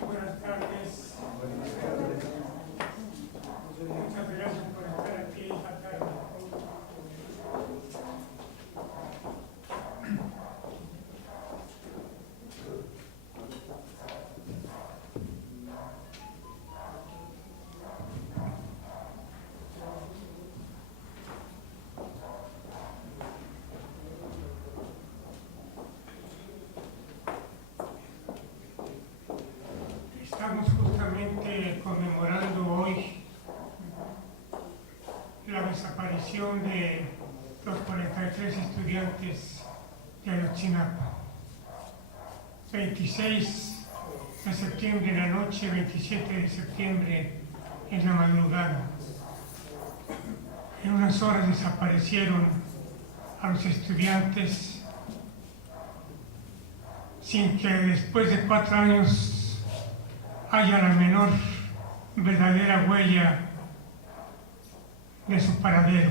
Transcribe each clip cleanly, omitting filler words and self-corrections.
Buenas tardes. Muchas gracias por estar aquí esta tarde. Estamos justamente conmemorando hoy la desaparición de los 43 estudiantes de Ayotzinapa. 26 de septiembre en la noche, 27 de septiembre en la madrugada. En unas horas desaparecieron a los estudiantes sin que después de 4 años haya la menor verdadera huella de su paradero.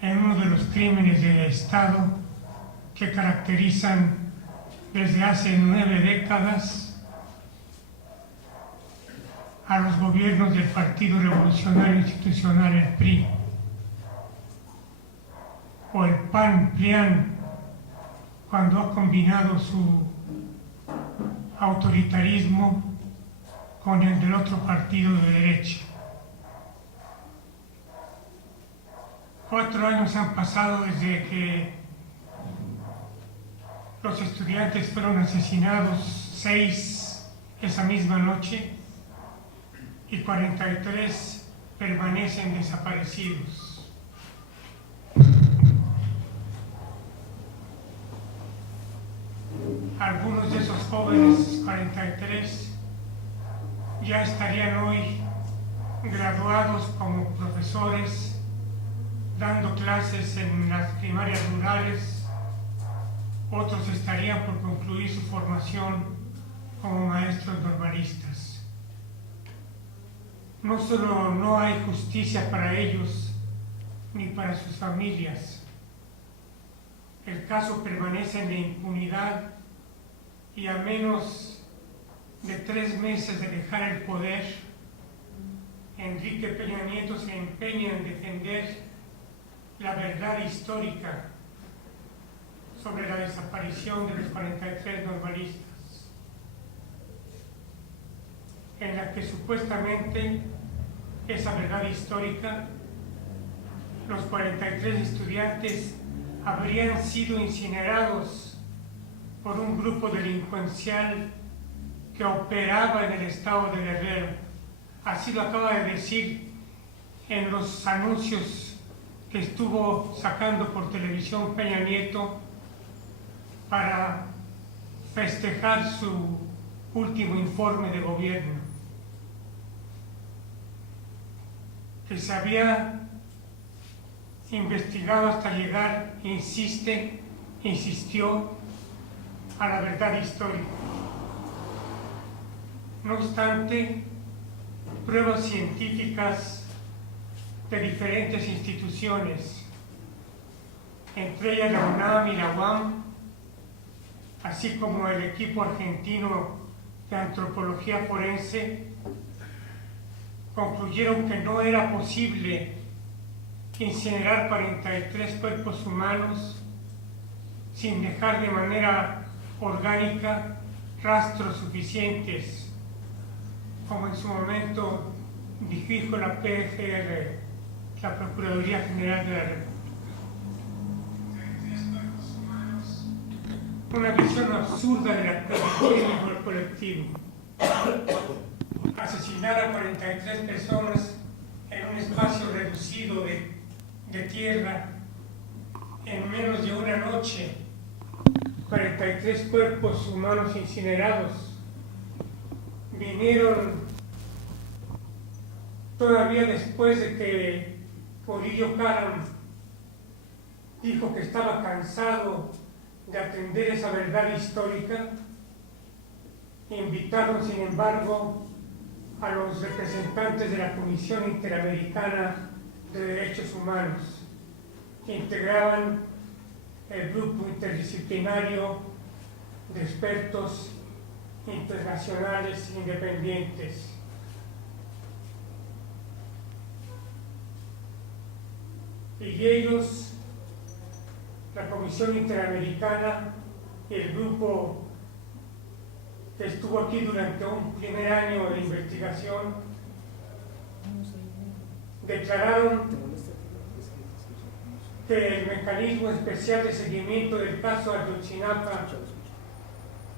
En uno de los crímenes de Estado que caracterizan desde hace 9 décadas a los gobiernos del Partido Revolucionario Institucional, el PRI, o el PAN-PRIAN, cuando ha combinado su autoritarismo con el del otro partido de derecha. 4 años han pasado desde que los estudiantes fueron asesinados, 6 esa misma noche, y 43 permanecen desaparecidos. Algunos de esos jóvenes, 43, ya estarían hoy graduados como profesores, dando clases en las primarias rurales. Otros estarían por concluir su formación como maestros normalistas. No solo no hay justicia para ellos ni para sus familias, el caso permanece en la impunidad y a menos de 3 meses de dejar el poder, Enrique Peña Nieto se empeña en defender la verdad histórica sobre la desaparición de los 43 normalistas, en la que supuestamente esa verdad histórica, los 43 estudiantes habrían sido incinerados por un grupo delincuencial que operaba en el estado de Guerrero. Así lo acaba de decir en los anuncios que estuvo sacando por televisión Peña Nieto para festejar su último informe de gobierno, que se había investigado hasta llegar, insistió a la verdad histórica. No obstante, pruebas científicas de diferentes instituciones, entre ellas la UNAM y la UAM, así como el equipo argentino de antropología forense, concluyeron que no era posible incinerar 43 cuerpos humanos sin dejar de manera orgánica rastros suficientes, como en su momento dijo la PGR, la Procuraduría General de la República. Una visión absurda de la crimen colectivo. Asesinar a 43 personas en un espacio reducido de tierra en menos de una noche, 43 cuerpos humanos incinerados. Vinieron todavía después de que Murillo Karam dijo que estaba cansado de atender esa verdad histórica. Invitaron, sin embargo, a los representantes de la Comisión Interamericana de Derechos Humanos, que integraban el grupo interdisciplinario de expertos internacionales independientes. Y ellos, la Comisión Interamericana y el grupo que estuvo aquí durante un primer año de investigación, declararon que el mecanismo especial de seguimiento del caso Ayotzinapa,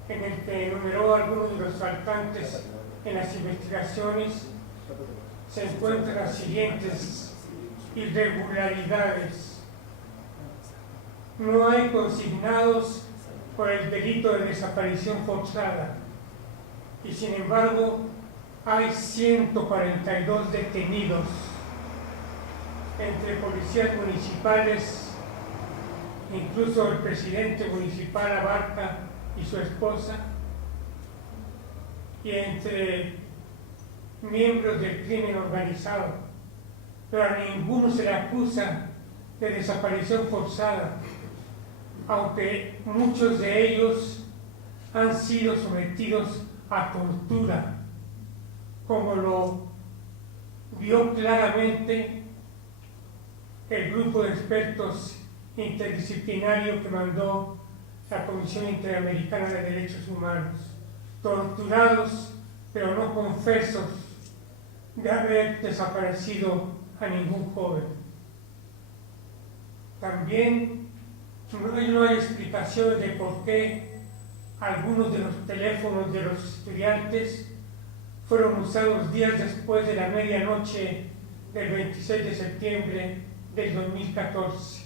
en el que enumeró algunos de los faltantes en las investigaciones, se encuentran las siguientes irregularidades. No hay consignados por el delito de desaparición forzada y sin embargo hay 142 detenidos entre policías municipales, incluso el presidente municipal Abarca y su esposa, y entre miembros del crimen organizado, pero a ninguno se le acusa de desaparición forzada, aunque muchos de ellos han sido sometidos a tortura, como lo vio claramente el grupo de expertos interdisciplinario que mandó la Comisión Interamericana de Derechos Humanos, torturados pero no confesos de haber desaparecido a ningún joven. También no hay explicaciones de por qué algunos de los teléfonos de los estudiantes fueron usados días después de la medianoche del 26 de septiembre del 2014.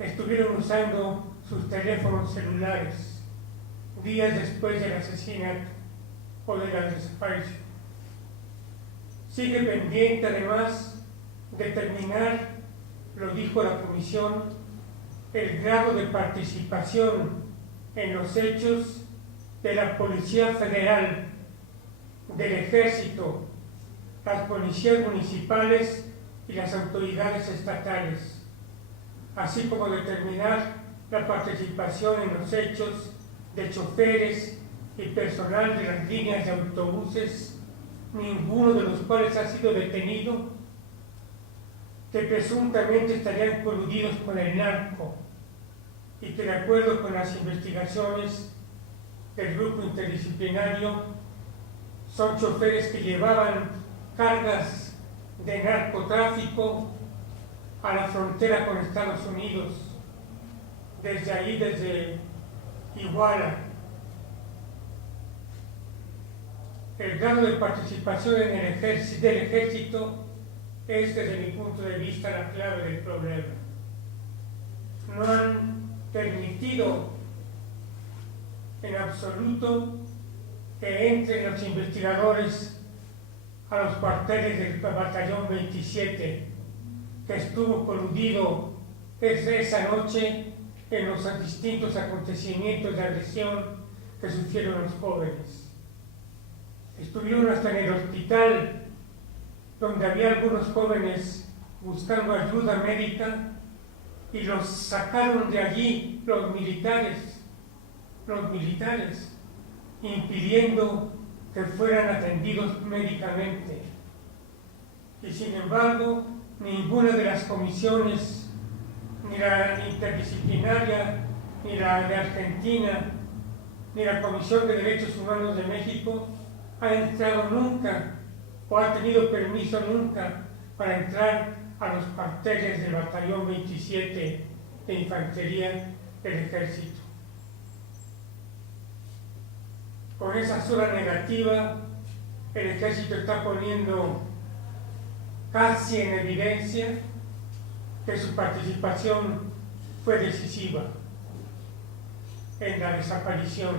Estuvieron usando sus teléfonos celulares días después del asesinato o de la desaparición. Sigue pendiente además determinar, lo dijo la Comisión, el grado de participación en los hechos de la Policía Federal, del Ejército, las policías municipales y las autoridades estatales, así como determinar la participación en los hechos de choferes y personal de las líneas de autobuses, ninguno de los cuales ha sido detenido, que presuntamente estarían coludidos con el narco y que de acuerdo con las investigaciones del grupo interdisciplinario son choferes que llevaban cargas de narcotráfico a la frontera con Estados Unidos, desde ahí, desde Iguala. El grado de participación en el del ejército es, desde mi punto de vista, la clave del problema. No han permitido en absoluto que entren los investigadores a los cuarteles del batallón 27, que estuvo coludido desde esa noche en los distintos acontecimientos de agresión que sufrieron los jóvenes. Estuvieron hasta en el hospital, donde había algunos jóvenes buscando ayuda médica, y los sacaron de allí los militares, impidiendo que fueran atendidos médicamente. Y sin embargo, ninguna de las comisiones, ni la interdisciplinaria, ni la de Argentina, ni la Comisión de Derechos Humanos de México, ha entrado nunca o ha tenido permiso nunca para entrar a los cuarteles del batallón 27 de Infantería del Ejército. Con esa sola negativa, el Ejército está poniendo casi en evidencia que su participación fue decisiva en la desaparición.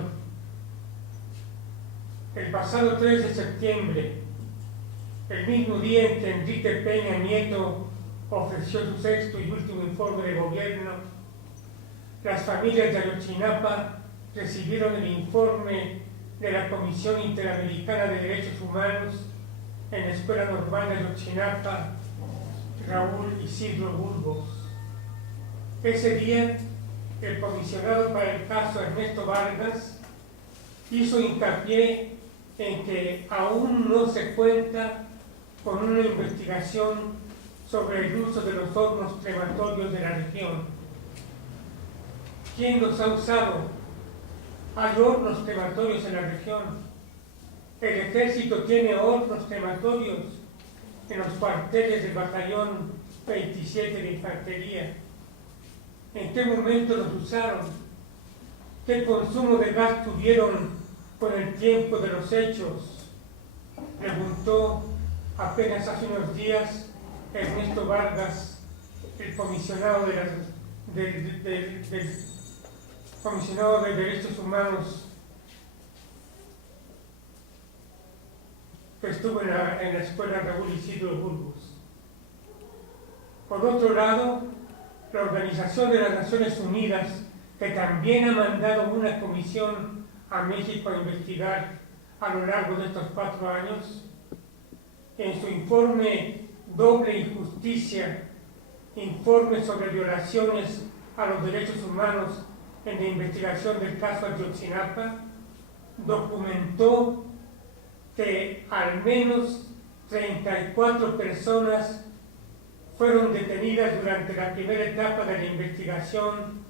El pasado 3 de septiembre, el mismo día en que Enrique Peña Nieto ofreció su sexto y último informe de gobierno, las familias de Ayotzinapa recibieron el informe de la Comisión Interamericana de Derechos Humanos en la Escuela Normal de Ayotzinapa, Raúl Isidro Burgos. Ese día el comisionado para el caso Ernesto Vargas hizo hincapié en que aún no se cuenta con una investigación sobre el uso de los hornos crematorios de la región. ¿Quién los ha usado? Hay hornos crematorios en la región. El ejército tiene hornos crematorios en los cuarteles del batallón 27 de infantería. ¿En qué momento los usaron? ¿Qué consumo de gas tuvieron con el tiempo de los hechos? Preguntó apenas hace unos días Ernesto Vargas, el comisionado del comisionado de Derechos Humanos que estuvo en la escuela Raúl Isidro Burgos. Por otro lado, la Organización de las Naciones Unidas, que también ha mandado una comisión a México a investigar a lo largo de estos 4 años, en su informe Doble Injusticia, informe sobre violaciones a los derechos humanos en la investigación del caso Ayotzinapa, documentó que al menos 34 personas fueron detenidas durante la primera etapa de la investigación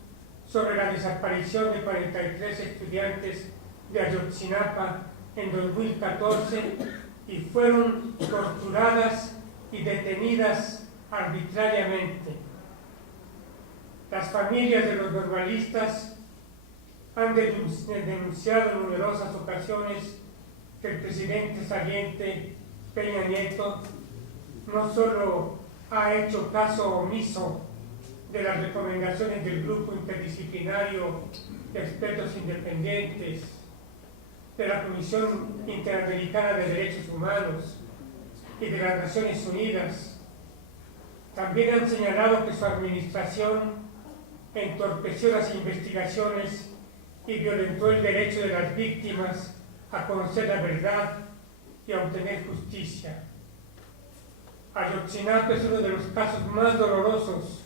sobre la desaparición de 43 estudiantes de Ayotzinapa en 2014 y fueron torturadas y detenidas arbitrariamente. Las familias de los normalistas han denunciado en numerosas ocasiones que el presidente saliente Peña Nieto no solo ha hecho caso omiso de las recomendaciones del Grupo Interdisciplinario de Expertos Independientes, de la Comisión Interamericana de Derechos Humanos y de las Naciones Unidas, también han señalado que su administración entorpeció las investigaciones y violentó el derecho de las víctimas a conocer la verdad y a obtener justicia. Ayotzinapa es uno de los casos más dolorosos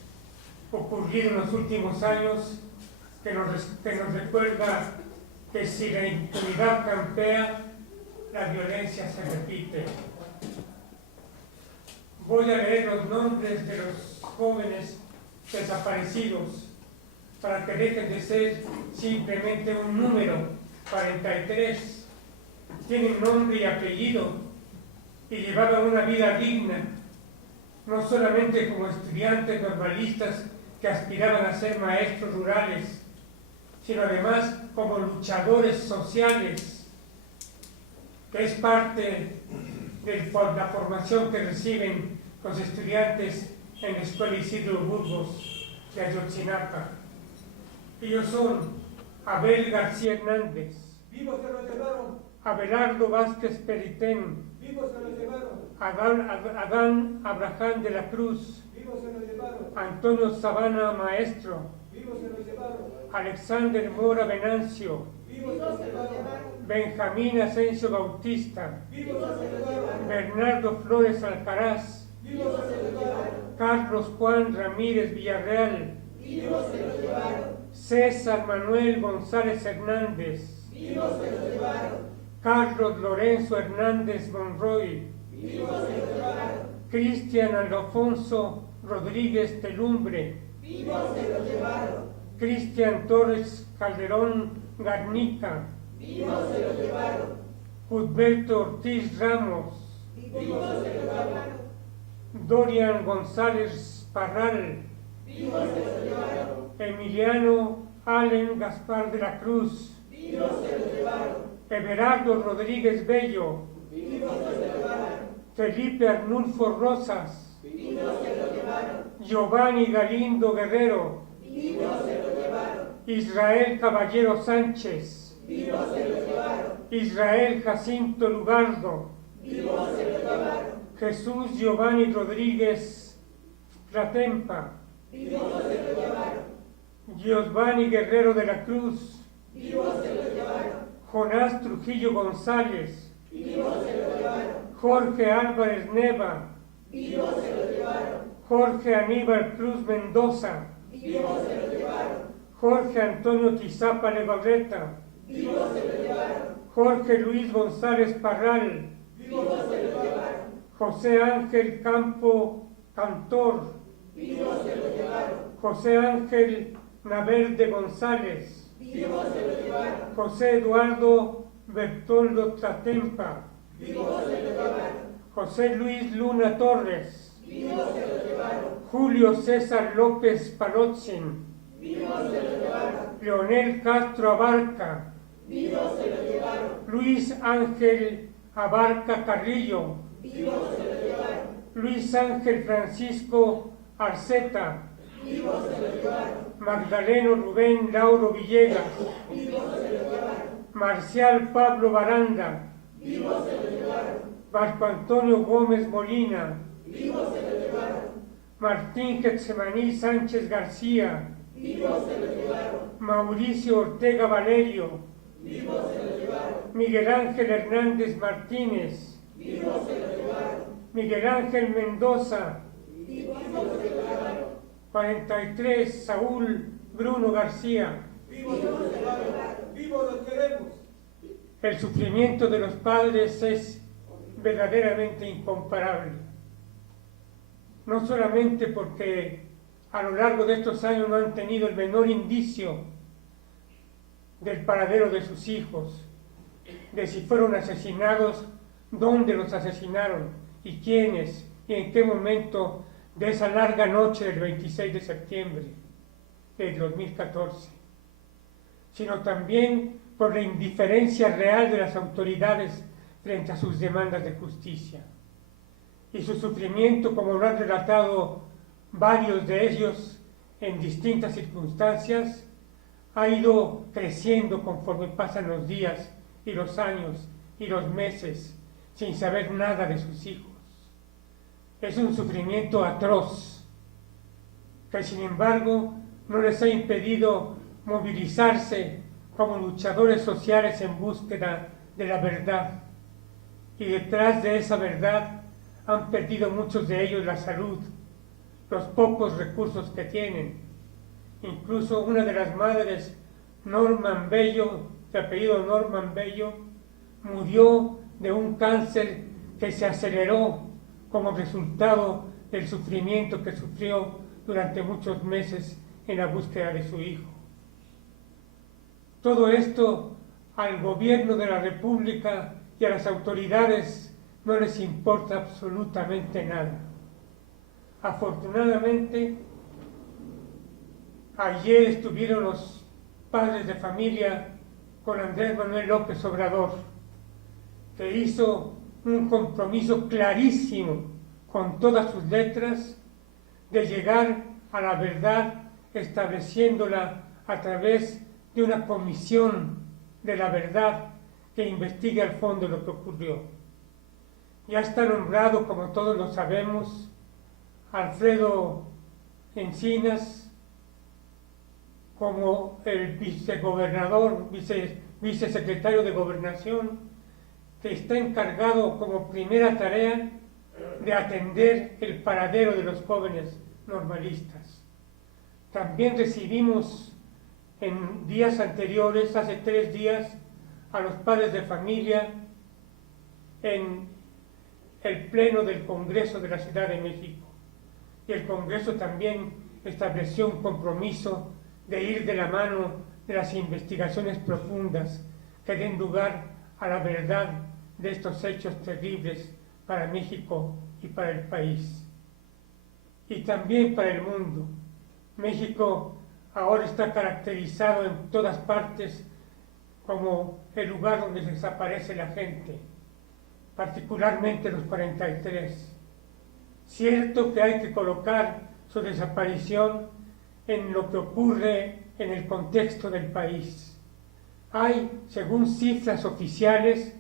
ocurridos en los últimos años que nos recuerda que si la impunidad campea, la violencia se repite. Voy a leer los nombres de los jóvenes desaparecidos para que dejen de ser simplemente un número. 43 tienen nombre y apellido y llevaban una vida digna, no solamente como estudiantes normalistas que aspiraban a ser maestros rurales, sino además como luchadores sociales, que es parte de la formación que reciben los estudiantes en la Escuela Isidro Burgos de Ayotzinapa. Ellos son Abel García Hernández, vivos se los llevaron. Abelardo Vázquez Peritén, Vivos se los llevaron. Adán Abraham de la Cruz, Vivos se los llevaron. Antonio Sabana Maestro, Vivos se los llevaron. Alexander Mora Venancio, Vivos se los llevaron. Benjamín Asensio Bautista, Vivos se los llevaron. Bernardo Flores Alcaraz, Vivos se los llevaron. Carlos Juan Ramírez Villarreal, Vivos se los llevaron. César Manuel González Hernández, Vivos se los llevaron. Carlos Lorenzo Hernández Monroy, Vivos se los llevaron. Cristian Alfonso Rodríguez Telumbre, Vivos se los llevaron. Cristian Torres Calderón Garnica, Vivos se los llevaron. Cudberto Ortiz Ramos, Vivos se los llevaron. Dorian González Parral, Vivos se los llevaron. Emiliano Allen Gaspar de la Cruz, Vivos se los llevaron. Everardo Rodríguez Bello, Vivos se los llevaron. Felipe Arnulfo Rosas, Vivos se los llevaron. Giovanni Galindo Guerrero, Vivos se los llevaron. Israel Caballero Sánchez, Vivos se los llevaron. Israel Jacinto Lugardo, Vivos se los llevaron. Jesús Giovanni Rodríguez Platempa, Vivos se los llevaron. Giovanni Guerrero de la Cruz, Vivos se los llevaron. Jonás Trujillo González, Vivos se los llevaron. Jorge Álvarez Neva, Vivos se los llevaron. Jorge Aníbal Cruz Mendoza, Vivos se los llevaron. Jorge Antonio Tizapa Legorreta, vivos se lo llevaron, Jorge Luis González Parral, vivos se lo llevaron, José Ángel Campo Cantor, vivos se lo llevaron, José Ángel Naverde González, vivos se lo llevaron, José Eduardo Bertoldo Tatempa, vivos se lo llevaron, José Luis Luna Torres, vivos se lo llevaron, Julio César López Palotzin, vivos se lo llevaron, Leonel Castro Abarca, vivos se lo llevaron, Luis Ángel Abarca Carrillo, vivos se lo llevaron, Luis Ángel Francisco Arceta, vivos se lo llevaron, Magdaleno Rubén Lauro Villegas, vivos se lo llevaron, Marcial Pablo Baranda, vivos se lo llevaron, Marco Antonio Gómez Molina, vivos se lo llevaron, Martín Getsemaní Sánchez García, vivos se lo llevaron, Mauricio Ortega Valerio, vivos se lo llevaron, Miguel Ángel Hernández Martínez, vivos se lo llevaron, Miguel Ángel Mendoza, vivos se lo llevaron, 43 Saúl Bruno García. vivos se lo llevaron, ¡Vivos los queremos! El sufrimiento de los padres es verdaderamente incomparable. No solamente porque a lo largo de estos años no han tenido el menor indicio del paradero de sus hijos, de si fueron asesinados, dónde los asesinaron y quiénes y en qué momento de esa larga noche del 26 de septiembre del 2014, sino también por la indiferencia real de las autoridades frente a sus demandas de justicia. Y su sufrimiento, como lo han relatado varios de ellos en distintas circunstancias, ha ido creciendo conforme pasan los días y los años y los meses sin saber nada de sus hijos. Es un sufrimiento atroz que, sin embargo, no les ha impedido movilizarse como luchadores sociales en búsqueda de la verdad. Y detrás de esa verdad han perdido muchos de ellos la salud, los pocos recursos que tienen. Incluso una de las madres, Norman Bello, de apellido Norman Bello, murió de un cáncer que se aceleró como resultado del sufrimiento que sufrió durante muchos meses en la búsqueda de su hijo. Todo esto al gobierno de la República y a las autoridades no les importa absolutamente nada. Afortunadamente, ayer estuvieron los padres de familia con Andrés Manuel López Obrador, que hizo un compromiso clarísimo con todas sus letras de llegar a la verdad, estableciéndola a través de una comisión de la verdad que investigue al fondo lo que ocurrió. Ya está nombrado, como todos lo sabemos, Alfredo Encinas como el vicegobernador, vicesecretario de Gobernación, que está encargado como primera tarea de atender el paradero de los jóvenes normalistas. También recibimos en días anteriores, hace 3 días, a los padres de familia en el Pleno del Congreso de la Ciudad de México. Y el Congreso también estableció un compromiso de ir de la mano de las investigaciones profundas que den lugar a la verdad de estos hechos terribles para México y para el país. Y también para el mundo. México ahora está caracterizado en todas partes como el lugar donde desaparece la gente, particularmente los 43. Cierto que hay que colocar su desaparición en lo que ocurre en el contexto del país. Hay, según cifras oficiales,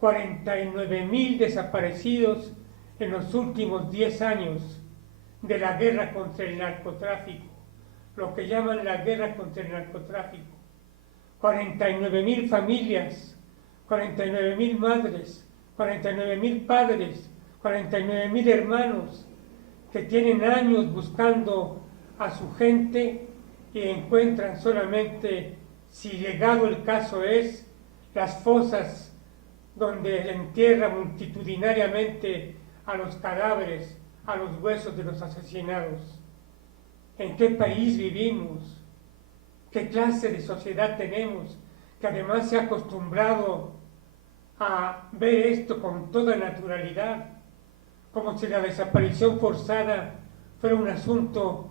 49,000 desaparecidos en los últimos 10 años de la guerra contra el narcotráfico, lo que llaman la guerra contra el narcotráfico. 49,000 familias, 49,000 madres, 49,000 padres, 49,000 hermanos que tienen años buscando a su gente y encuentran solamente, si llegado el caso es, las fosas donde entierra multitudinariamente a los cadáveres, a los huesos de los asesinados. ¿En qué país vivimos? ¿Qué clase de sociedad tenemos que además se ha acostumbrado a ver esto con toda naturalidad, como si la desaparición forzada fuera un asunto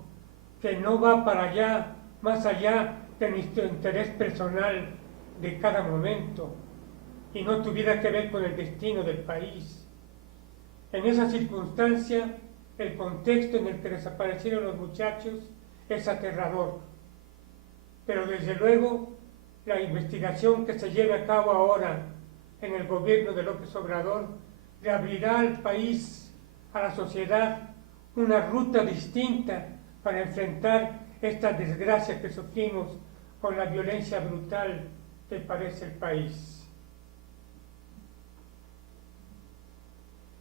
que no va para allá, más allá de nuestro interés personal de cada momento y no tuviera que ver con el destino del país? En esa circunstancia, el contexto en el que desaparecieron los muchachos es aterrador, pero desde luego la investigación que se lleve a cabo ahora en el gobierno de López Obrador le abrirá al país, a la sociedad, una ruta distinta para enfrentar esta desgracia que sufrimos con la violencia brutal que padece el país.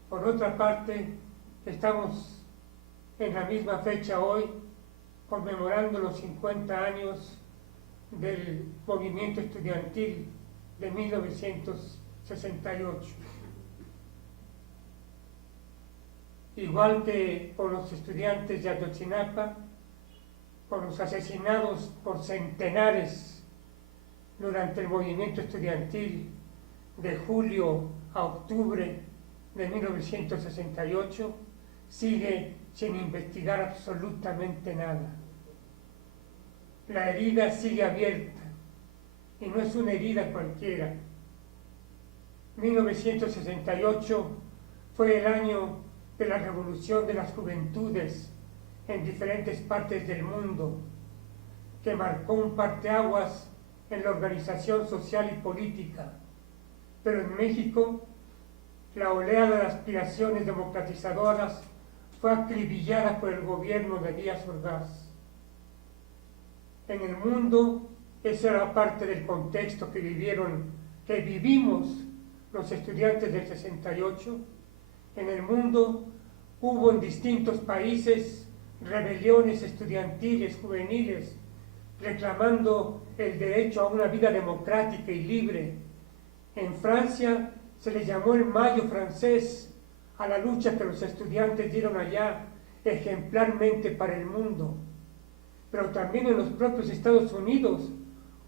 Por otra parte, estamos en la misma fecha hoy conmemorando los 50 años del movimiento estudiantil de 1968. Igual que con los estudiantes de Ayotzinapa, con los asesinados por centenares durante el movimiento estudiantil de julio a octubre de 1968, sigue sin investigar absolutamente nada. La herida sigue abierta y no es una herida cualquiera. 1968 fue el año de la revolución de las juventudes en diferentes partes del mundo, que marcó un parteaguas en la organización social y política. Pero en México, la oleada de aspiraciones democratizadoras fue acribillada por el gobierno de Díaz Ordaz. En el mundo, esa era parte del contexto que vivimos los estudiantes del 68. En el mundo hubo en distintos países rebeliones estudiantiles, juveniles, reclamando el derecho a una vida democrática y libre. En Francia se le llamó el Mayo francés a la lucha que los estudiantes dieron allá ejemplarmente para el mundo. Pero también en los propios Estados Unidos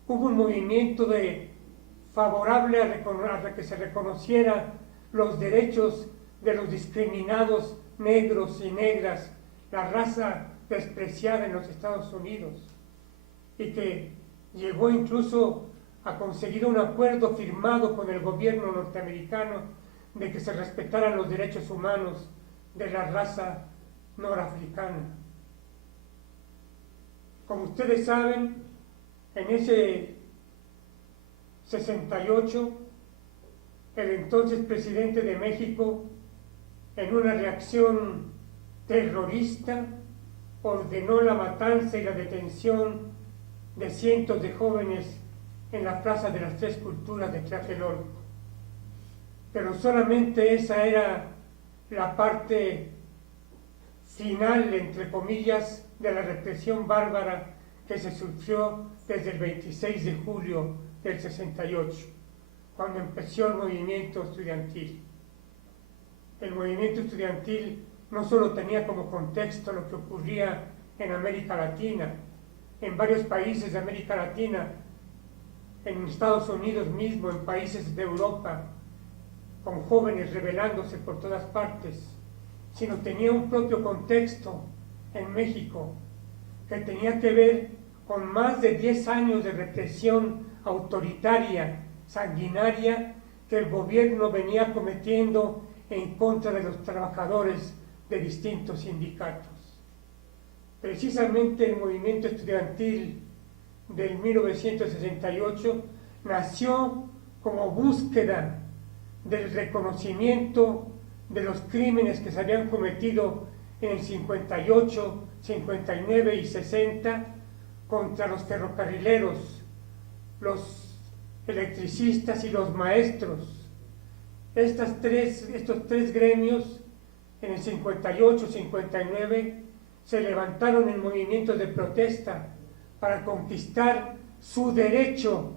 hubo un movimiento favorable a que se reconociera los derechos de los discriminados negros y negras, la raza despreciada en los Estados Unidos, y que llegó incluso a conseguir un acuerdo firmado con el gobierno norteamericano de que se respetaran los derechos humanos de la raza norafricana. Como ustedes saben, en ese 68, el entonces presidente de México, en una reacción terrorista, ordenó la matanza y la detención de cientos de jóvenes en la Plaza de las Tres Culturas de Tlatelolco. Pero solamente esa era la parte final, entre comillas, de la represión bárbara que se sufrió desde el 26 de julio del 68, cuando empezó el movimiento estudiantil. El movimiento estudiantil no solo tenía como contexto lo que ocurría en América Latina, en varios países de América Latina, en Estados Unidos mismo, en países de Europa, con jóvenes rebelándose por todas partes, sino tenía un propio contexto en México que tenía que ver con más de 10 años de represión autoritaria, sanguinaria, que el gobierno venía cometiendo en contra de los trabajadores de distintos sindicatos. Precisamente el movimiento estudiantil del 1968 nació como búsqueda del reconocimiento de los crímenes que se habían cometido en el 58, 59 y 60 contra los ferrocarrileros, los electricistas y los maestros. Estos tres gremios, en el 58, 59, se levantaron en movimientos de protesta para conquistar su derecho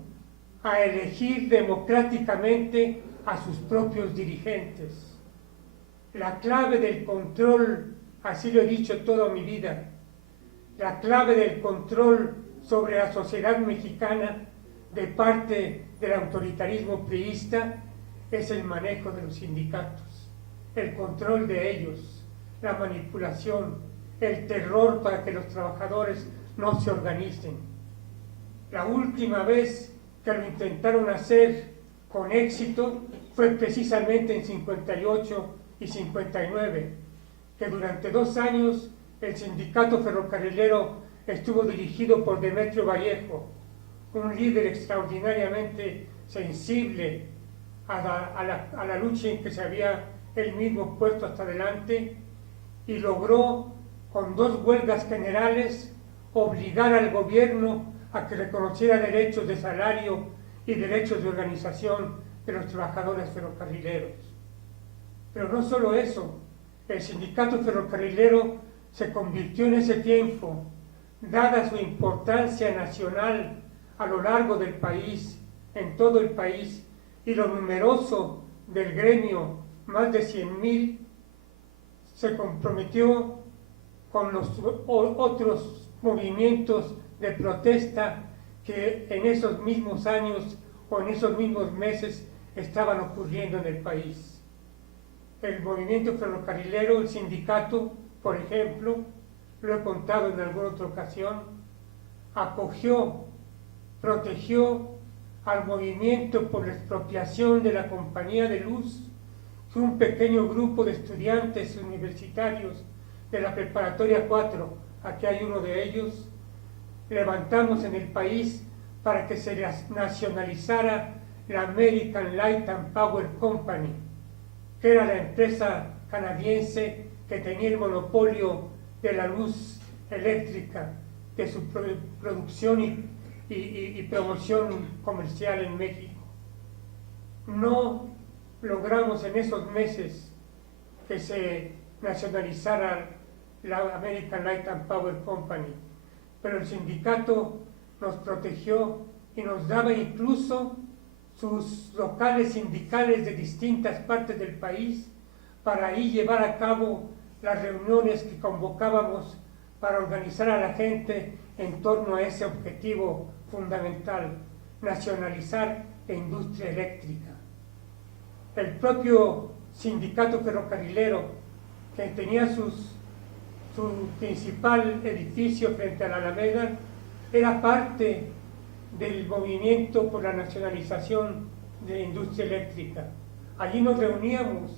a elegir democráticamente a sus propios dirigentes. La clave del control, así lo he dicho toda mi vida, la clave del control sobre la sociedad mexicana de parte del autoritarismo priista es el manejo de los sindicatos, el control de ellos, la manipulación, el terror para que los trabajadores no se organicen. La última vez que lo intentaron hacer con éxito fue precisamente en 58 y 59, que durante 2 años el sindicato ferrocarrilero estuvo dirigido por Demetrio Vallejo, un líder extraordinariamente sensible a la lucha en que se había él mismo puesto hasta adelante, y logró con 2 huelgas generales obligar al gobierno a que reconociera derechos de salario y derechos de organización de los trabajadores ferrocarrileros. Pero no solo eso, el sindicato ferrocarrilero se convirtió en ese tiempo, dada su importancia nacional a lo largo del país, en todo el país, y lo numeroso del gremio, más de 100,000, se comprometió con los otros movimientos de protesta que en esos mismos años o en esos mismos meses estaban ocurriendo en el país. El movimiento ferrocarrilero, el sindicato, por ejemplo, lo he contado en alguna otra ocasión, acogió, protegió al movimiento por la expropiación de la compañía de luz que un pequeño grupo de estudiantes universitarios de la preparatoria 4, aquí hay uno de ellos, levantamos en el país para que se nacionalizara la American Light and Power Company, que era la empresa canadiense que tenía el monopolio de la luz eléctrica, de su producción y promoción comercial en México. No logramos en esos meses que se nacionalizara la American Light and Power Company, pero el sindicato nos protegió y nos daba incluso sus locales sindicales de distintas partes del país para ahí llevar a cabo las reuniones que convocábamos para organizar a la gente en torno a ese objetivo fundamental, nacionalizar la industria eléctrica. El propio sindicato ferrocarrilero, que tenía su principal edificio frente a la Alameda, era parte del movimiento por la nacionalización de la industria eléctrica. Allí nos reuníamos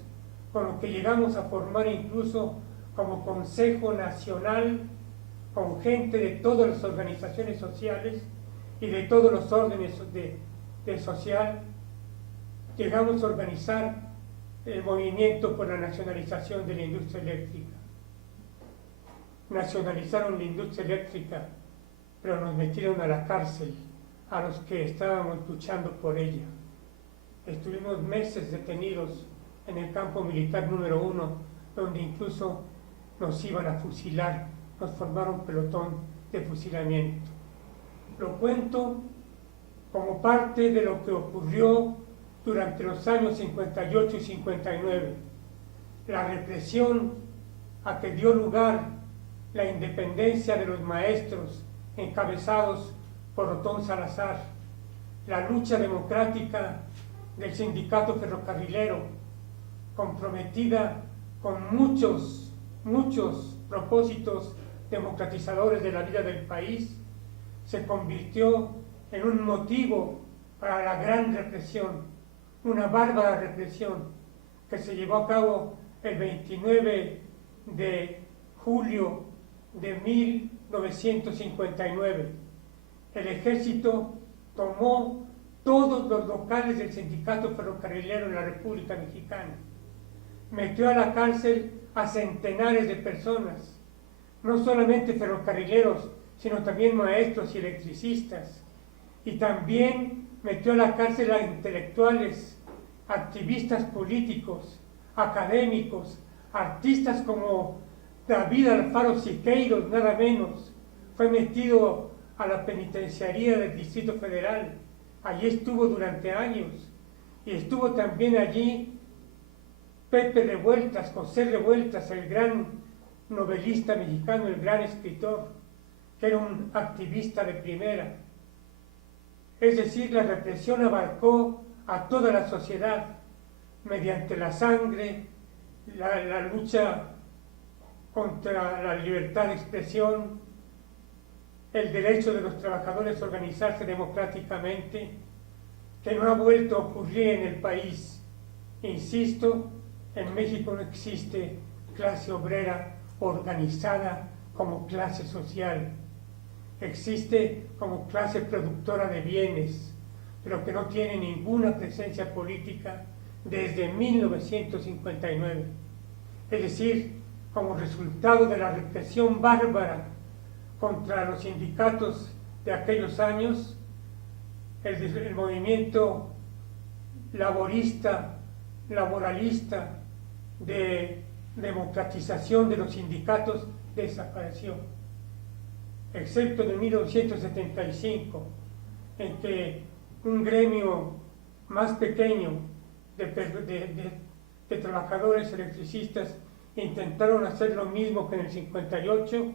con lo que llegamos a formar incluso como Consejo Nacional, con gente de todas las organizaciones sociales y de todos los órdenes de social. Llegamos a organizar el movimiento por la nacionalización de la industria eléctrica. Nacionalizaron la industria eléctrica, pero nos metieron a la cárcel a los que estábamos luchando por ella. Estuvimos meses detenidos en el campo militar número 1, donde incluso nos iban a fusilar, nos formaron pelotón de fusilamiento. Lo cuento como parte de lo que ocurrió durante los años 58 y 59, la represión a que dio lugar la independencia de los maestros encabezados por Otón Salazar, la lucha democrática del sindicato ferrocarrilero, comprometida con muchos propósitos democratizadores de la vida del país, se convirtió en un motivo para la gran represión, una bárbara represión que se llevó a cabo el 29 de julio de 1959. El ejército tomó todos los locales del sindicato ferrocarrilero en la República Mexicana. Metió a la cárcel a centenares de personas, no solamente ferrocarrileros, sino también maestros y electricistas. Y también metió a la cárcel a intelectuales, activistas políticos, académicos, artistas como David Alfaro Siqueiros, nada menos. Fue metido a la penitenciaría del Distrito Federal. Allí estuvo durante años. Y estuvo también allí Pepe Revueltas, José Revueltas, el gran novelista mexicano, el gran escritor, que era un activista de primera. Es decir, la represión abarcó a toda la sociedad mediante la sangre, la lucha contra la libertad de expresión, el derecho de los trabajadores a organizarse democráticamente, que no ha vuelto a ocurrir en el país. Insisto, en México no existe clase obrera organizada como clase social. Existe como clase productora de bienes, pero que no tiene ninguna presencia política desde 1959. Es decir, como resultado de la represión bárbara contra los sindicatos de aquellos años, el movimiento laboralista de democratización de los sindicatos desapareció, excepto en 1975, en que un gremio más pequeño de trabajadores electricistas intentaron hacer lo mismo que en el 58.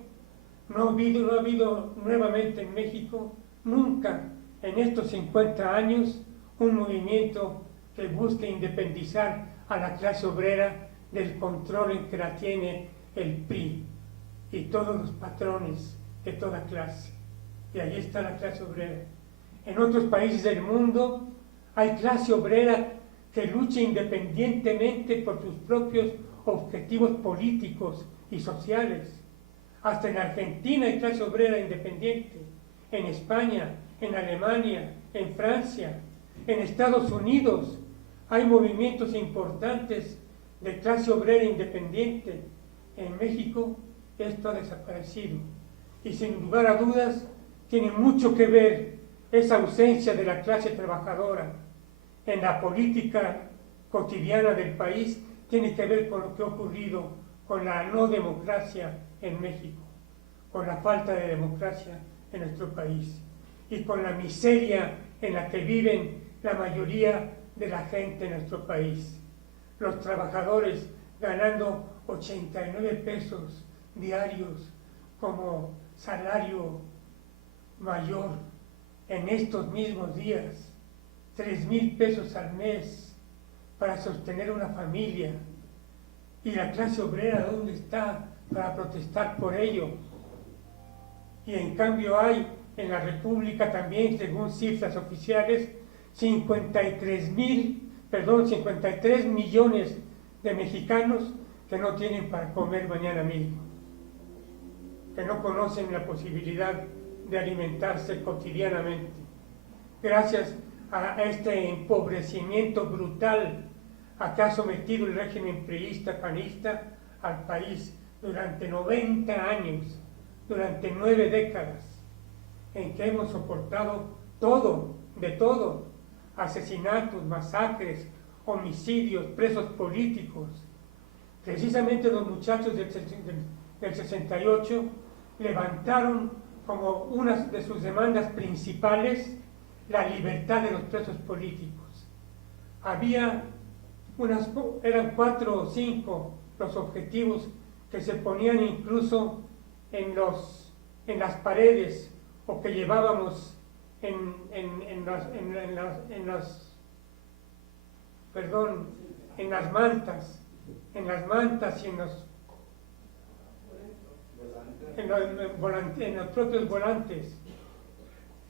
No ha habido nuevamente en México, nunca en estos 50 años, un movimiento que busque independizar a la clase obrera del control en que la tiene el PRI y todos los patrones de toda clase. Y ahí está la clase obrera. En otros países del mundo hay clase obrera que lucha independientemente por sus propios objetivos políticos y sociales. Hasta en Argentina hay clase obrera independiente, en España, en Alemania, en Francia, en Estados Unidos hay movimientos importantes de clase obrera independiente. En México esto ha desaparecido y sin lugar a dudas tiene mucho que ver esa ausencia de la clase trabajadora en la política cotidiana del país. Tiene que ver con lo que ha ocurrido con la no democracia en México, con la falta de democracia en nuestro país y con la miseria en la que viven la mayoría de la gente en nuestro país. Los trabajadores ganando 89 pesos diarios como salario mayor en estos mismos días, 3,000 pesos al mes para sostener una familia. ¿Y la clase obrera dónde está para protestar por ello? Y en cambio hay en la República también, según cifras oficiales, 53 millones de mexicanos que no tienen para comer mañana mismo, que no conocen la posibilidad de alimentarse cotidianamente, gracias a este empobrecimiento brutal a que ha sometido el régimen priista panista al país durante 90 años, durante 9 décadas, en que hemos soportado todo, de todo, asesinatos, masacres, homicidios, presos políticos. Precisamente los muchachos del 68 levantaron como una de sus demandas principales la libertad de los presos políticos. Eran 4 o 5 los objetivos que se ponían incluso en las paredes o que llevábamos en las mantas y en los propios volantes.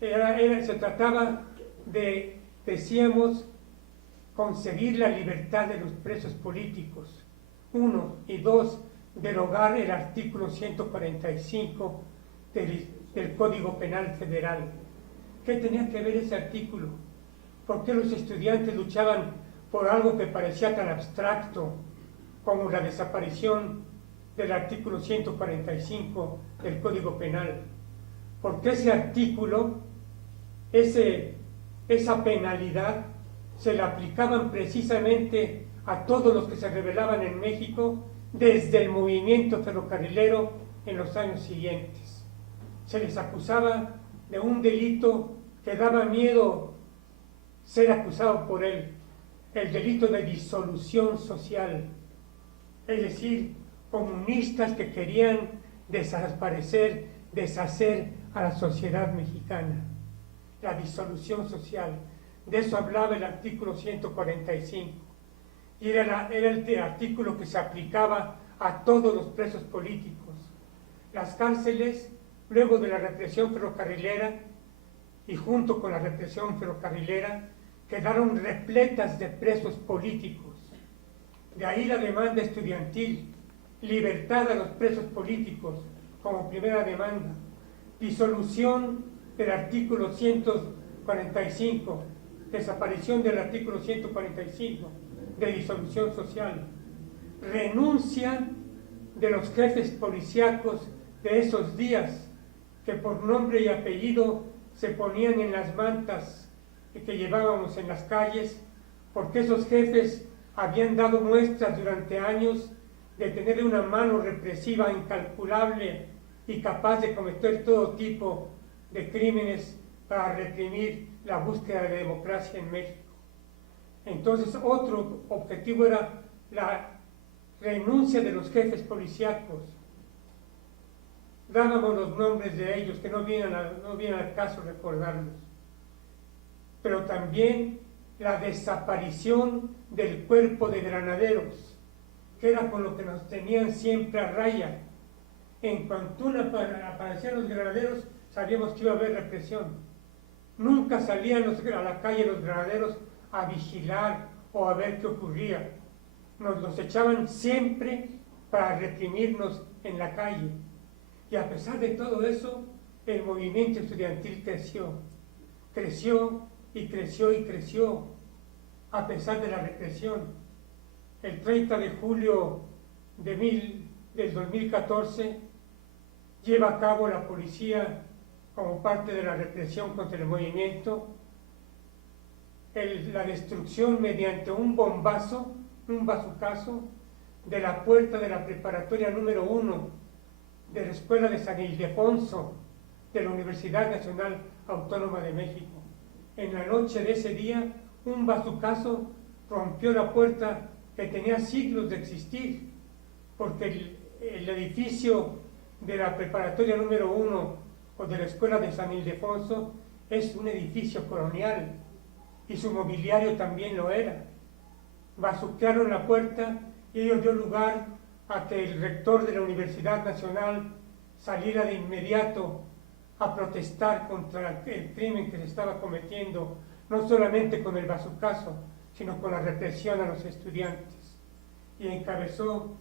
Se trataba de, decíamos, conseguir la libertad de los presos políticos. 1 y 2, derogar el artículo 145 del Código Penal Federal. ¿Qué tenía que ver ese artículo? ¿Por qué los estudiantes luchaban por algo que parecía tan abstracto como la desaparición del artículo 145 del Código Penal? Porque ese artículo, esa penalidad, se la aplicaban precisamente a todos los que se rebelaban en México desde el movimiento ferrocarrilero en los años siguientes. Se les acusaba de un delito que daba miedo ser acusado por él, el delito de disolución social, es decir, comunistas que querían desaparecer, deshacer a la sociedad mexicana, la disolución social. De eso hablaba el artículo 145, y era el artículo que se aplicaba a todos los presos políticos. Las cárceles, luego de la represión ferrocarrilera, y junto con la represión ferrocarrilera, quedaron repletas de presos políticos. De ahí la demanda estudiantil, libertad a los presos políticos como primera demanda, disolución del artículo 145, desaparición del artículo 145 de disolución social, renuncia de los jefes policíacos de esos días que por nombre y apellido se ponían en las mantas que llevábamos en las calles, porque esos jefes habían dado muestras durante años de tener una mano represiva incalculable y capaz de cometer todo tipo de crímenes para reprimir la búsqueda de democracia en México. Entonces, otro objetivo era la renuncia de los jefes policíacos. Dábamos los nombres de ellos, que no vienen al caso recordarlos. Pero también la desaparición del cuerpo de granaderos, que era con lo que nos tenían siempre a raya. En cuanto aparecían los granaderos, sabíamos que iba a haber represión. Nunca salían a la calle los granaderos a vigilar o a ver qué ocurría. Nos los echaban siempre para reprimirnos en la calle. Y a pesar de todo eso, el movimiento estudiantil creció y creció y creció, a pesar de la represión. El 30 de julio del 2014 lleva a cabo la policía, como parte de la represión contra el movimiento, la destrucción mediante un bombazo, un bazucazo, de la puerta de la preparatoria número 1 de la Escuela de San Ildefonso de la Universidad Nacional Autónoma de México. En la noche de ese día, un bazucazo rompió la puerta que tenía siglos de existir, porque el edificio de la preparatoria número 1 o de la Escuela de San Ildefonso es un edificio colonial y su mobiliario también lo era. Bazuquearon la puerta y ello dio lugar a que el rector de la Universidad Nacional saliera de inmediato a protestar contra el crimen que se estaba cometiendo, no solamente con el bazucazo, sino con la represión a los estudiantes. Y encabezó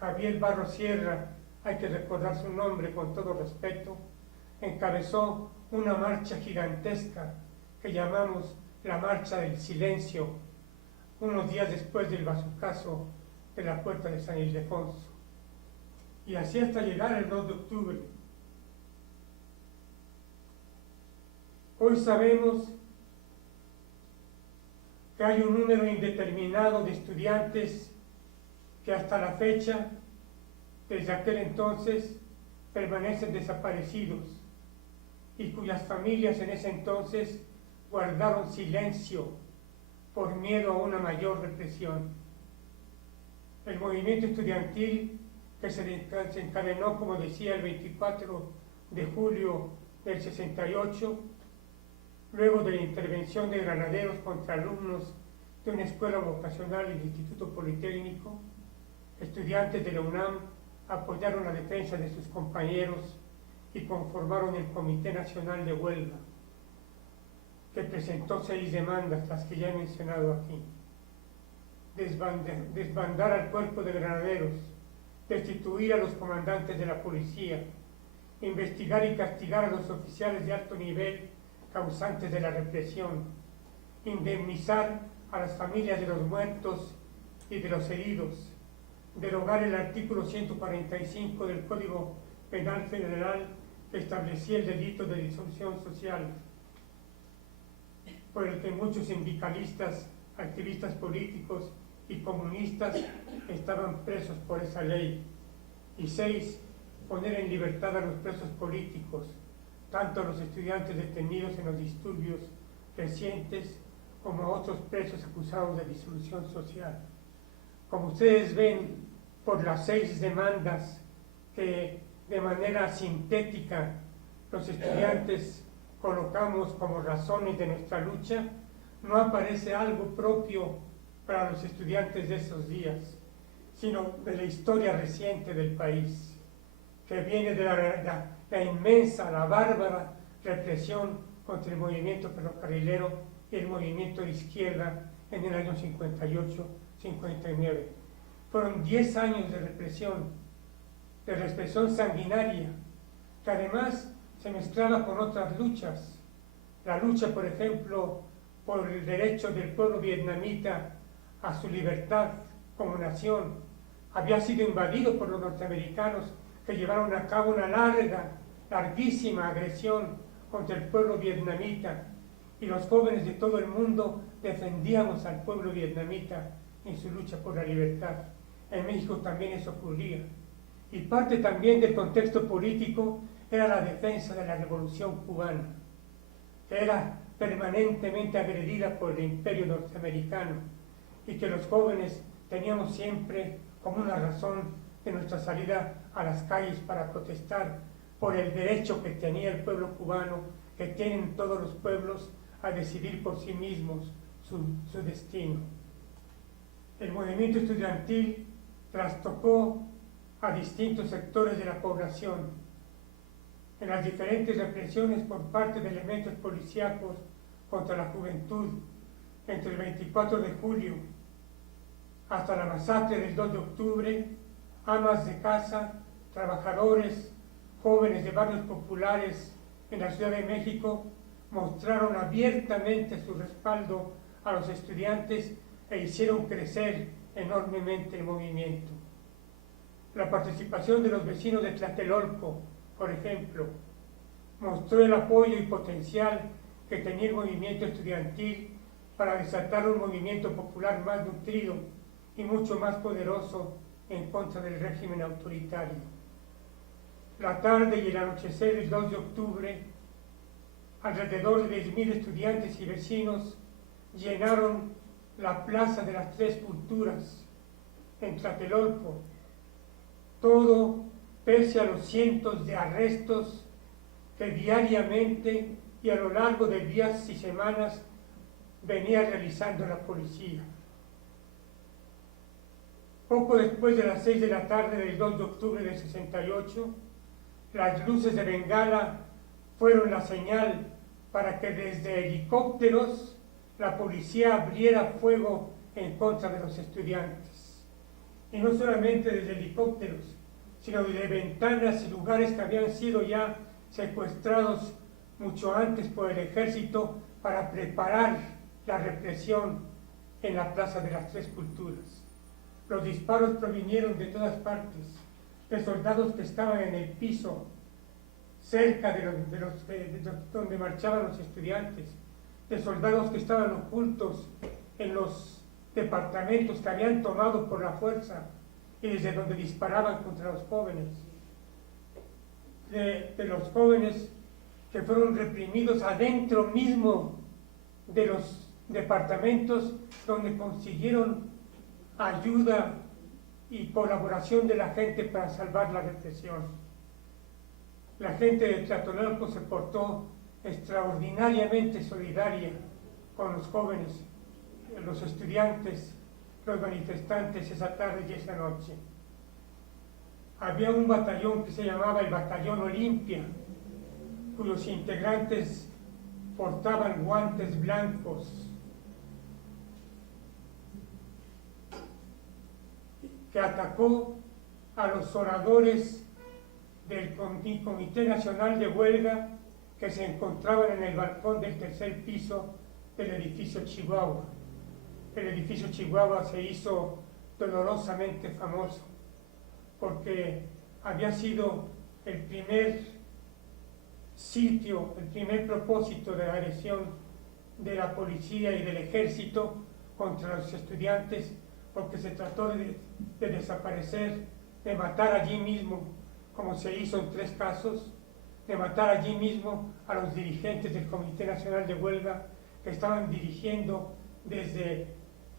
Javier Barros Sierra, hay que recordar su nombre con todo respeto, encabezó una marcha gigantesca que llamamos la Marcha del Silencio, unos días después del bazucazo de la puerta de San Ildefonso. Y así hasta llegar el 2 de octubre. Hoy sabemos que hay un número indeterminado de estudiantes que hasta la fecha, desde aquel entonces, permanecen desaparecidos y cuyas familias en ese entonces guardaron silencio por miedo a una mayor represión. El movimiento estudiantil que se encadenó, como decía, el 24 de julio del 68, luego de la intervención de granaderos contra alumnos de una escuela vocacional y del Instituto Politécnico, estudiantes de la UNAM apoyaron la defensa de sus compañeros y conformaron el Comité Nacional de Huelga, que presentó 6 demandas, las que ya he mencionado aquí. Desbandar al cuerpo de granaderos, destituir a los comandantes de la policía, investigar y castigar a los oficiales de alto nivel causantes de la represión, indemnizar a las familias de los muertos y de los heridos, derogar el artículo 145 del Código Penal Federal que establecía el delito de disolución social, por el que muchos sindicalistas, activistas políticos y comunistas estaban presos por esa ley. Y 6, poner en libertad a los presos políticos, tanto a los estudiantes detenidos en los disturbios recientes como a otros presos acusados de disolución social. Como ustedes ven, por las 6 demandas que de manera sintética los estudiantes colocamos como razones de nuestra lucha, no aparece algo propio para los estudiantes de esos días, sino de la historia reciente del país, que viene de la inmensa, la bárbara represión contra el movimiento ferrocarrilero y el movimiento de izquierda en el año 58-59. Fueron 10 años de represión sanguinaria, que además se mezclaba con otras luchas. La lucha, por ejemplo, por el derecho del pueblo vietnamita a su libertad como nación, había sido invadido por los norteamericanos, que llevaron a cabo una larguísima agresión contra el pueblo vietnamita, y los jóvenes de todo el mundo defendíamos al pueblo vietnamita en su lucha por la libertad. En México también eso ocurría. Y parte también del contexto político era la defensa de la Revolución Cubana, que era permanentemente agredida por el imperio norteamericano, y que los jóvenes teníamos siempre como una razón de nuestra salida a las calles para protestar por el derecho que tenía el pueblo cubano, que tienen todos los pueblos, a decidir por sí mismos su destino. El movimiento estudiantil trastocó a distintos sectores de la población en las diferentes represiones por parte de elementos policíacos contra la juventud entre el 24 de julio hasta la masacre del 2 de octubre. Amas de casa, trabajadores, jóvenes de barrios populares en la Ciudad de México mostraron abiertamente su respaldo a los estudiantes e hicieron crecer enormemente el movimiento. La participación de los vecinos de Tlatelolco, por ejemplo, mostró el apoyo y potencial que tenía el movimiento estudiantil para desatar un movimiento popular más nutrido y mucho más poderoso en contra del régimen autoritario. La tarde y el anochecer del 2 de octubre, alrededor de 10.000 estudiantes y vecinos llenaron la Plaza de las Tres Culturas en Tlatelolco, todo pese a los cientos de arrestos que diariamente y a lo largo de días y semanas venía realizando la policía. Poco después de las 6 de la tarde del 2 de octubre de 68, las luces de Bengala fueron la señal para que desde helicópteros la policía abriera fuego en contra de los estudiantes. Y no solamente desde helicópteros, sino desde ventanas y lugares que habían sido ya secuestrados mucho antes por el ejército para preparar la represión en la Plaza de las Tres Culturas. Los disparos provinieron de todas partes, de soldados que estaban en el piso cerca de donde marchaban los estudiantes, de soldados que estaban ocultos en los departamentos que habían tomado por la fuerza y desde donde disparaban contra los jóvenes, de los jóvenes que fueron reprimidos adentro mismo de los departamentos donde consiguieron ayuda y colaboración de la gente para salvar la represión. La gente de Tlatelolco se portó extraordinariamente solidaria con los jóvenes, los estudiantes, los manifestantes esa tarde y esa noche. Había un batallón que se llamaba el Batallón Olimpia, cuyos integrantes portaban guantes blancos, que atacó a los oradores del Comité Nacional de Huelga que se encontraban en el balcón del tercer piso del edificio Chihuahua. El edificio Chihuahua se hizo dolorosamente famoso porque había sido el primer sitio, el primer propósito de agresión de la policía y del ejército contra los estudiantes, porque se trató de desaparecer, de matar allí mismo, como se hizo en 3 casos, de matar allí mismo a los dirigentes del Comité Nacional de Huelga que estaban dirigiendo desde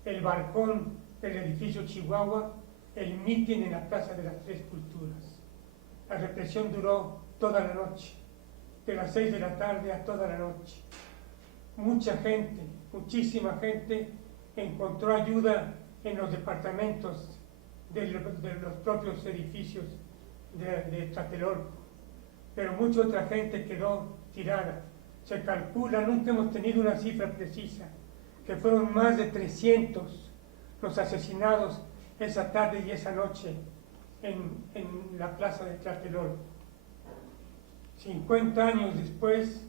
el balcón del edificio Chihuahua el mitin en la Plaza de las Tres Culturas. La represión duró toda la noche, de las 6 de la tarde a toda la noche. Mucha gente, muchísima gente encontró ayuda en los departamentos de los propios edificios de Tlatelolco, pero mucha otra gente quedó tirada. Se calcula, nunca hemos tenido una cifra precisa, que fueron más de 300 los asesinados esa tarde y esa noche en la plaza de Tlatelolco. 50 años después,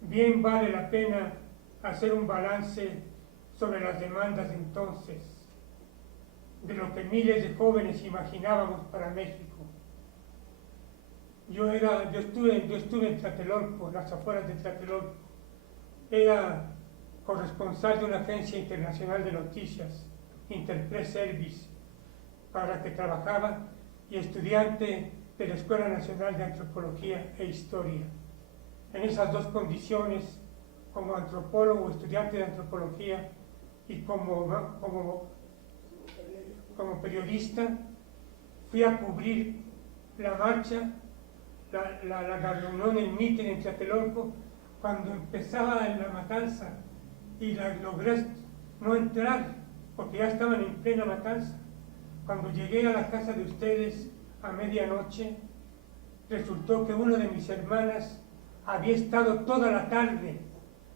bien vale la pena hacer un balance sobre las demandas de entonces, de lo que miles de jóvenes imaginábamos para México. Yo estuve en Tlatelolco, en las afueras de Tlatelolco. Era corresponsal de una agencia internacional de noticias, Interpress Service, para la que trabajaba, y estudiante de la Escuela Nacional de Antropología e Historia. En esas dos condiciones, como antropólogo, estudiante de antropología y como periodista, fui a cubrir la marcha, la reunión, el mitin en Tlatelolco, cuando empezaba la matanza, y logré no entrar porque ya estaban en plena matanza. Cuando llegué a la casa de ustedes a medianoche, resultó que una de mis hermanas había estado toda la tarde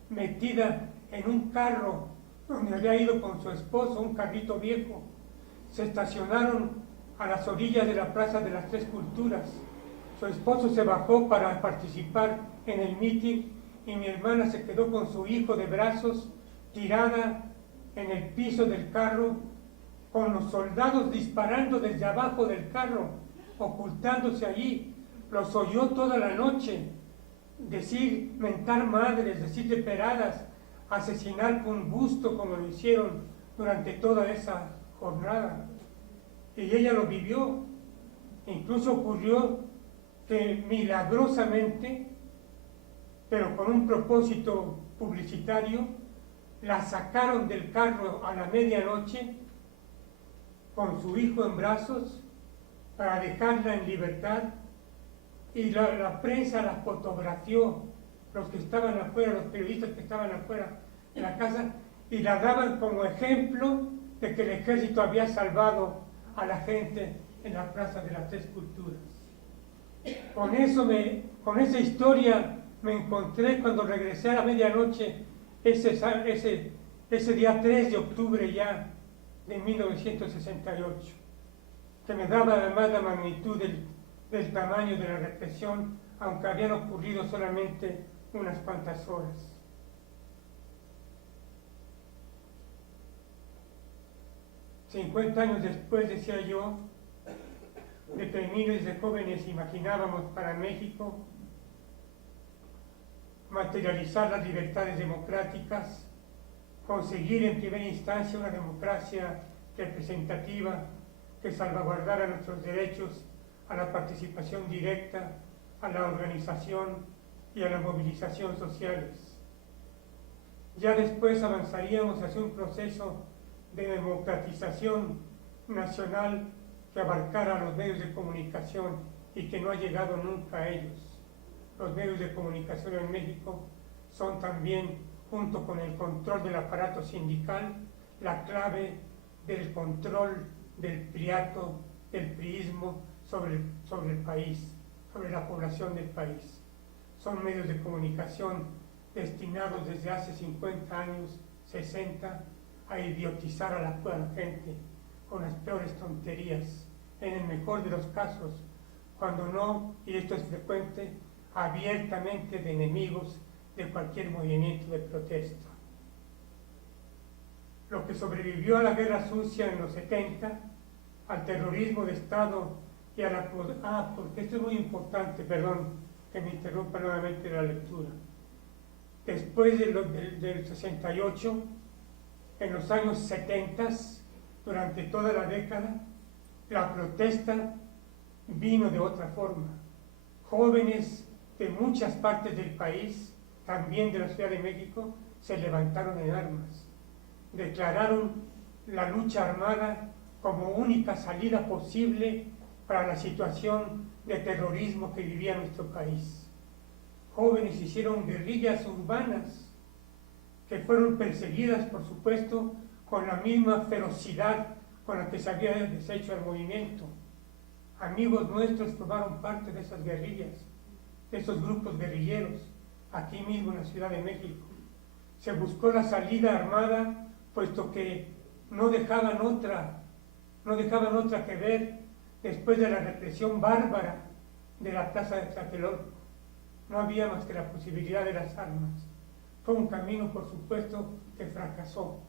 metida en un carro donde había ido con su esposo, un carrito viejo. Se estacionaron a las orillas de la Plaza de las Tres Culturas. Su esposo se bajó para participar en el mitin y mi hermana se quedó con su hijo de brazos, tirada en el piso del carro, con los soldados disparando desde abajo del carro, ocultándose allí. Los oyó toda la noche decir, mentar madres, decir leperadas, asesinar con gusto como lo hicieron durante toda esa jornada. Y ella lo vivió. Incluso ocurrió que milagrosamente, pero con un propósito publicitario, la sacaron del carro a la medianoche con su hijo en brazos para dejarla en libertad, y la prensa la fotografió, los que estaban afuera, los periodistas que estaban afuera de la casa, y la daban como ejemplo de que el ejército había salvado a la gente en la Plaza de las Tres Culturas. Con esa historia me encontré cuando regresé a la medianoche, ese día 3 de octubre ya de 1968, que me daba además la magnitud del tamaño de la represión, aunque habían ocurrido solamente unas cuantas horas. $50 años después, decía yo, de que miles de jóvenes imaginábamos para México materializar las libertades democráticas, conseguir en primera instancia una democracia representativa que salvaguardara nuestros derechos a la participación directa, a la organización y a la movilización sociales. Ya después avanzaríamos hacia un proceso de democratización nacional que abarcara a los medios de comunicación y que no ha llegado nunca a ellos. Los medios de comunicación en México son también, junto con el control del aparato sindical, la clave del control del priato, del priismo sobre el país, sobre la población del país. Son medios de comunicación destinados desde hace 50 años, 60, a idiotizar a la gente con las peores tonterías, en el mejor de los casos, cuando no, y esto es frecuente, abiertamente de enemigos de cualquier movimiento de protesta. Lo que sobrevivió a la guerra sucia en los 70, al terrorismo de Estado y a la... porque esto es muy importante, perdón, que me interrumpa nuevamente la lectura. Después del 68, en los años 70, durante toda la década, la protesta vino de otra forma. Jóvenes de muchas partes del país, también de la Ciudad de México, se levantaron en armas. Declararon la lucha armada como única salida posible para la situación de terrorismo que vivía nuestro país. Jóvenes hicieron guerrillas urbanas que fueron perseguidas, por supuesto, con la misma ferocidad con la que se había deshecho el movimiento. Amigos nuestros formaron parte de esas guerrillas, de esos grupos guerrilleros, aquí mismo en la Ciudad de México. Se buscó la salida armada, puesto que no dejaban otra que ver después de la represión bárbara de la plaza de Tlatelolco. No había más que la posibilidad de las armas. Fue un camino, por supuesto, que fracasó,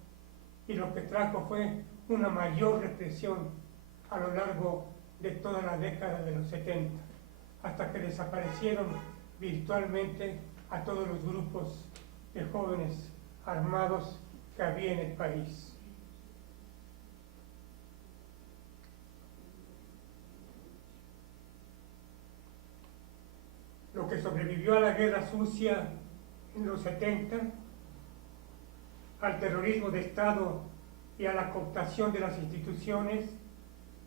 y lo que trajo fue una mayor represión a lo largo de toda la década de los 70, hasta que desaparecieron virtualmente a todos los grupos de jóvenes armados que había en el país. Lo que sobrevivió a la guerra sucia en los 70, al terrorismo de Estado y a la cooptación de las instituciones,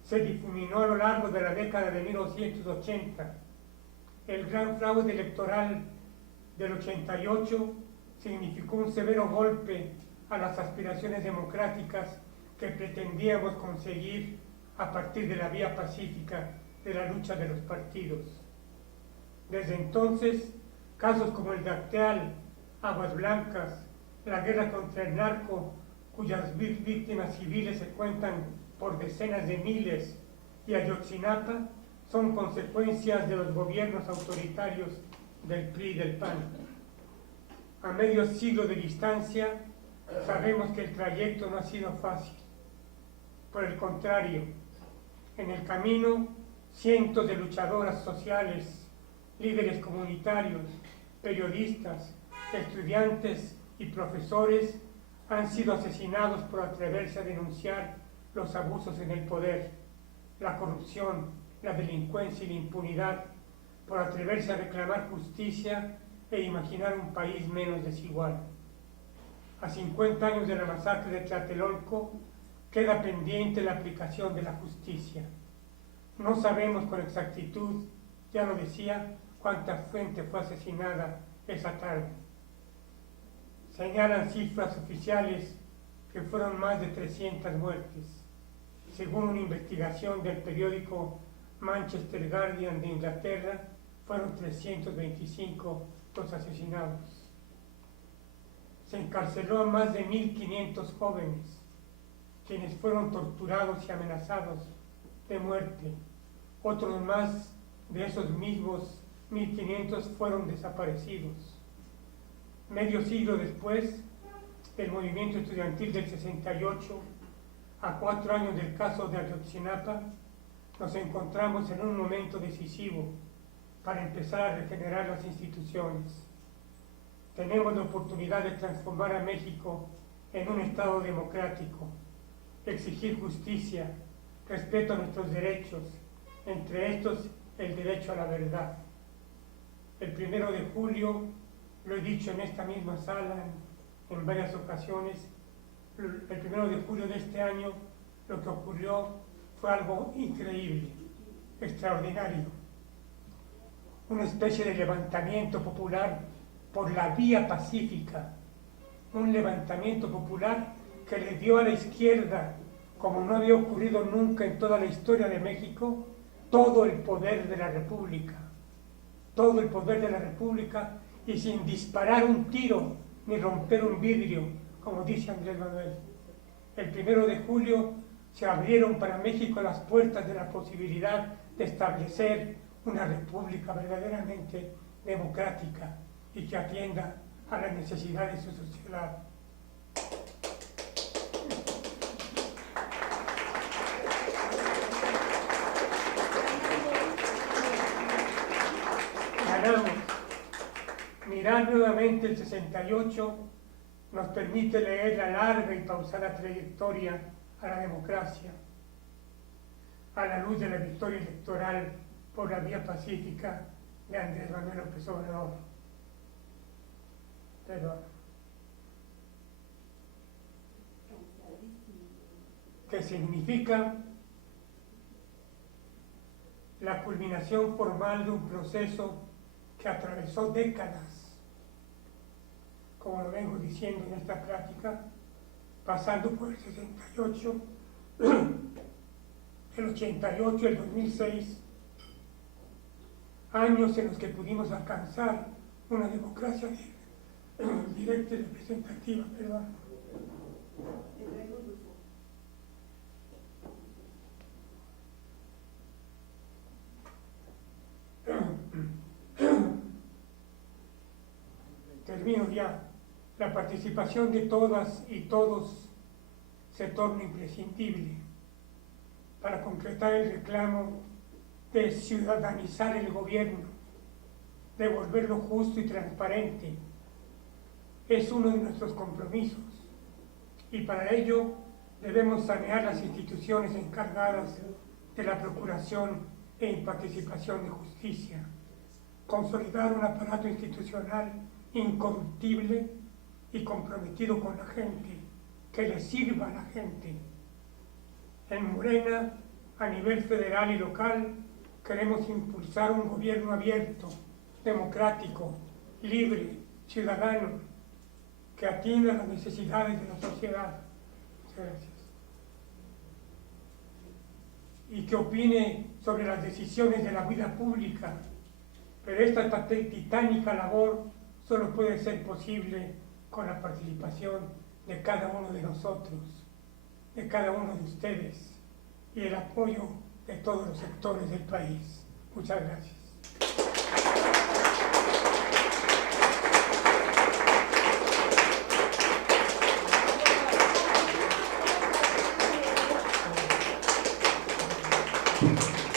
se difuminó a lo largo de la década de 1980. El gran fraude electoral del 88 significó un severo golpe a las aspiraciones democráticas que pretendíamos conseguir a partir de la vía pacífica de la lucha de los partidos. Desde entonces, casos como el de Acteal, Aguas Blancas, la guerra contra el narco, cuyas víctimas civiles se cuentan por decenas de miles, y Ayotzinapa, son consecuencias de los gobiernos autoritarios del PRI y del PAN. A medio siglo de distancia, sabemos que el trayecto no ha sido fácil. Por el contrario, en el camino, cientos de luchadoras sociales, líderes comunitarios, periodistas, estudiantes y profesores han sido asesinados por atreverse a denunciar los abusos en el poder, la corrupción, la delincuencia y la impunidad, por atreverse a reclamar justicia e imaginar un país menos desigual. A 50 años de la masacre de Tlatelolco, queda pendiente la aplicación de la justicia. No sabemos con exactitud, ya lo decía, cuánta gente fue asesinada esa tarde. Señalan cifras oficiales que fueron más de 300 muertes. Según una investigación del periódico Manchester Guardian de Inglaterra, fueron 325 los asesinados. Se encarceló a más de 1.500 jóvenes, quienes fueron torturados y amenazados de muerte. Otros más de esos mismos 1.500 fueron desaparecidos. Medio siglo después, el movimiento estudiantil del 68, a 4 años del caso de Ayotzinapa, nos encontramos en un momento decisivo para empezar a regenerar las instituciones. Tenemos la oportunidad de transformar a México en un Estado democrático, exigir justicia, respeto a nuestros derechos, entre estos el derecho a la verdad. El 1 de julio, lo he dicho en esta misma sala en varias ocasiones, el 1 de julio de este año lo que ocurrió fue algo increíble, extraordinario. Una especie de levantamiento popular por la vía pacífica, un levantamiento popular que le dio a la izquierda, como no había ocurrido nunca en toda la historia de México, todo el poder de la República. Todo el poder de la República, y sin disparar un tiro ni romper un vidrio, como dice Andrés Manuel. El 1 de julio se abrieron para México las puertas de la posibilidad de establecer una república verdaderamente democrática y que atienda a las necesidades de su sociedad. Ganamos. Mirar nuevamente el 68 nos permite leer la larga y pausada trayectoria a la democracia, a la luz de la victoria electoral por la vía pacífica de Andrés Manuel López Obrador. Pero que significa la culminación formal de un proceso que atravesó décadas, como lo vengo diciendo en esta plática, pasando por el 68, el 88, el 2006, años en los que pudimos alcanzar una democracia directa y representativa, ¿verdad? Termino ya. La participación de todas y todos se torna imprescindible para concretar el reclamo de ciudadanizar el gobierno, de volverlo justo y transparente. Es uno de nuestros compromisos y para ello debemos sanear las instituciones encargadas de la procuración e imparticipación de justicia, consolidar un aparato institucional incorruptible y comprometido con la gente, que le sirva a la gente. En Morena, a nivel federal y local, queremos impulsar un gobierno abierto, democrático, libre, ciudadano, que atienda las necesidades de la sociedad. Muchas gracias. Y que opine sobre las decisiones de la vida pública. Pero esta titánica labor solo puede ser posible con la participación de cada uno de nosotros, de cada uno de ustedes y el apoyo de todos los sectores del país. Muchas gracias. Thank you.